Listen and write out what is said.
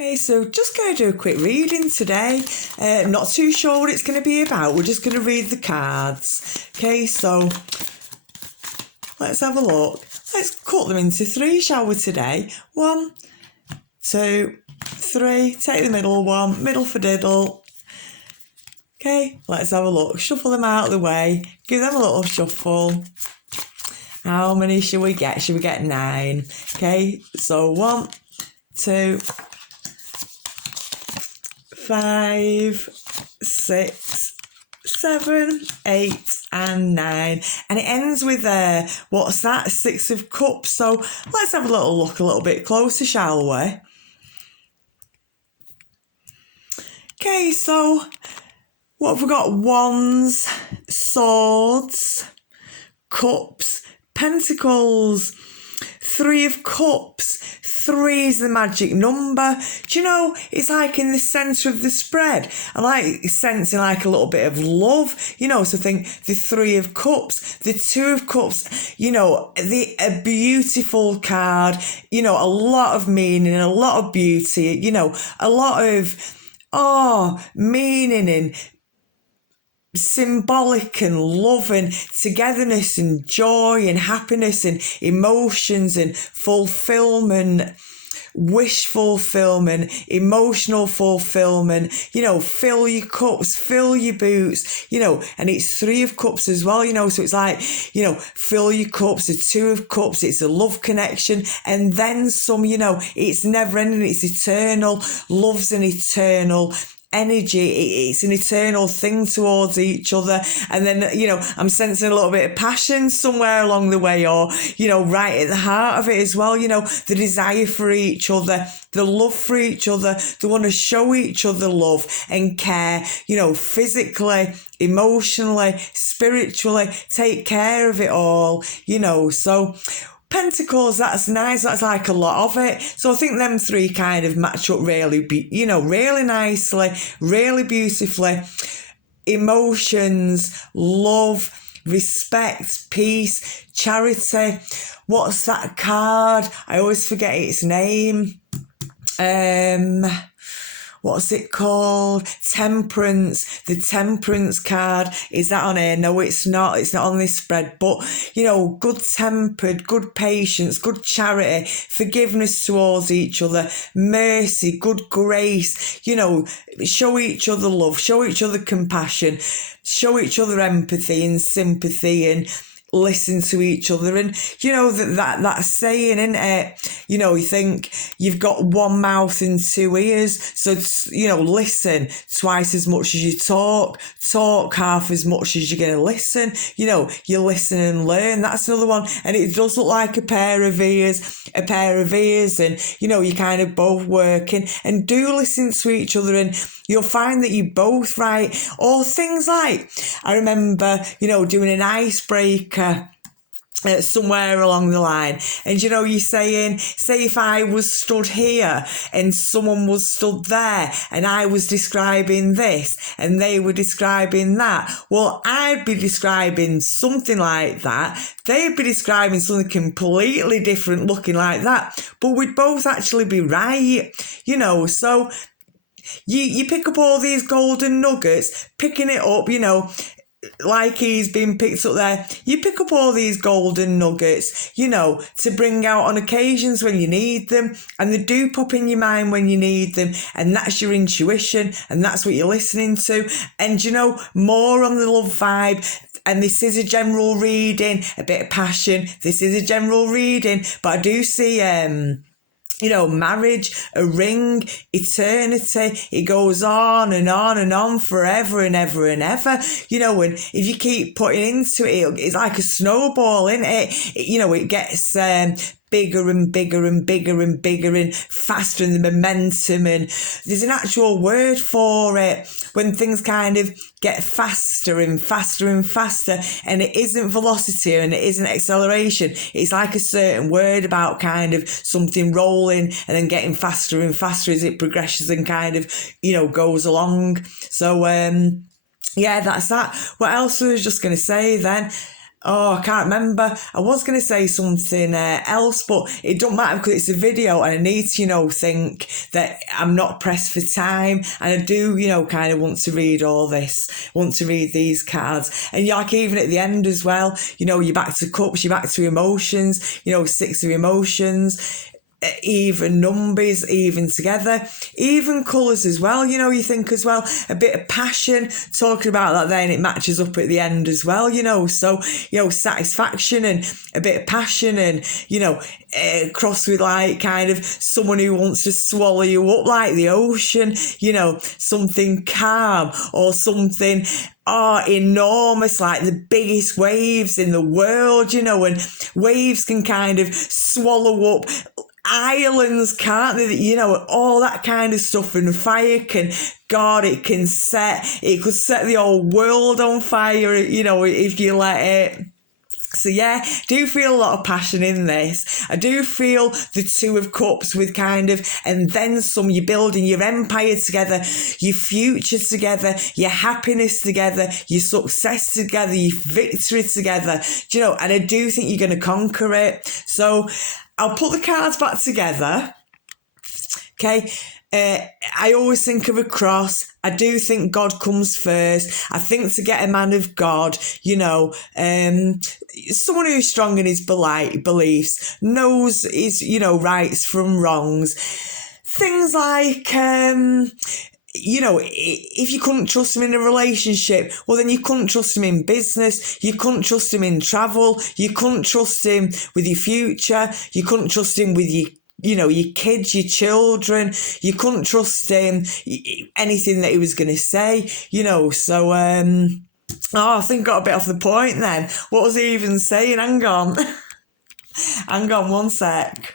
Okay, so just going to do a quick reading today. Not too sure what it's going to be about. We're just going to read the cards. Okay, so let's have a look. Let's cut them into 3, shall we, today? 1, 2, 3. Take the middle one, middle for diddle. Okay, let's have a look. Shuffle them out of the way. Give them a little shuffle. How many should we get? Should we get 9? Okay, so 1, 2, 5, 6, 7, 8 and 9, and it ends with what's that, 6 of cups. So let's have a little look a little bit closer, shall we? Okay, so what have we got? Wands, swords, cups, pentacles, 3 of cups. 3 is the magic number. Do you know, it's like in the centre of the spread. I like sensing like a little bit of love, so think the 3 of cups, the 2 of cups, a beautiful card, a lot of meaning, a lot of beauty, a lot of, meaning in symbolic and love and togetherness and joy and happiness and emotions and fulfillment, wish fulfillment, emotional fulfillment, fill your cups, fill your boots, and it's 3 of cups as well, so it's like, fill your cups, the 2 of cups, it's a love connection, and then some, it's never ending, it's eternal, love's an eternal energy, it's an eternal thing towards each other. And then I'm sensing a little bit of passion somewhere along the way, or right at the heart of it as well, the desire for each other, the love for each other, they want to show each other love and care, physically, emotionally, spiritually, take care of it all, so Pentacles, that's nice. That's like a lot of it. So I think them 3 kind of match up really, really nicely, really beautifully. Emotions, love, respect, peace, charity. What's that card? I always forget its name. What's it called? Temperance. The temperance card. Is that on here? No, it's not. It's not on this spread. But, good tempered, good patience, good charity, forgiveness towards each other, mercy, good grace, show each other love, show each other compassion, show each other empathy and sympathy, and listen to each other. And that saying, isn't it, you think you've got 1 mouth and 2 ears, so listen twice as much as you talk half as much as you're going to listen. You listen and learn. That's another one. And it does look like a pair of ears, and you're kind of both working, and do listen to each other, and you'll find that you both right. Or things like, I remember, doing an icebreaker somewhere along the line, and you're saying, say if I was stood here and someone was stood there, and I was describing this and they were describing that, well, I'd be describing something like that, they'd be describing something completely different looking like that, but we'd both actually be right, so you pick up all these golden nuggets, picking it up, like he's been picked up there. You pick up all these golden nuggets, to bring out on occasions when you need them, and they do pop in your mind when you need them, and that's your intuition, and that's what you're listening to. And more on the love vibe. And this is a general reading, a bit of passion. This is a general reading, but I do see marriage, a ring, eternity, it goes on and on and on forever and ever and ever, and if you keep putting into it, it's like a snowball, isn't it? It gets bigger and bigger and bigger and bigger and faster, and the momentum, and there's an actual word for it when things kind of get faster and faster and faster, and it isn't velocity and it isn't acceleration. It's like a certain word about kind of something rolling and then getting faster and faster as it progresses and kind of goes along. So yeah, that's that. What else was I just going to say then? Oh, I can't remember. I was going to say something else, but it don't matter because it's a video and I need to, think that I'm not pressed for time. And I do, kind of want to read all this, want to read these cards. And like even at the end as well, you're back to cups, you're back to emotions, six of emotions, even numbers, even together, even colours as well. You think as well, a bit of passion, talking about that then it matches up at the end as well, so, satisfaction and a bit of passion and, cross with like kind of someone who wants to swallow you up like the ocean, something calm or something enormous, like the biggest waves in the world, and waves can kind of swallow up islands, can't they? All that kind of stuff. And fire can, God, it could set the whole world on fire, if you let it. So yeah, do feel a lot of passion in this. I do feel the Two of Cups with kind of, and then some, you're building your empire together, your future together, your happiness together, your success together, your victory together, and I do think you're going to conquer it. So I'll put the cards back together. Okay. I always think of a cross. I do think God comes first. I think to get a man of God, someone who's strong in his beliefs, knows his, rights from wrongs. Things like, if you couldn't trust him in a relationship, well, then you couldn't trust him in business. You couldn't trust him in travel. You couldn't trust him with your future. You couldn't trust him with your kids, your children. You couldn't trust him, anything that he was going to say, so, I think I got a bit off the point then. What was he even saying? Hang on. Hang on one sec.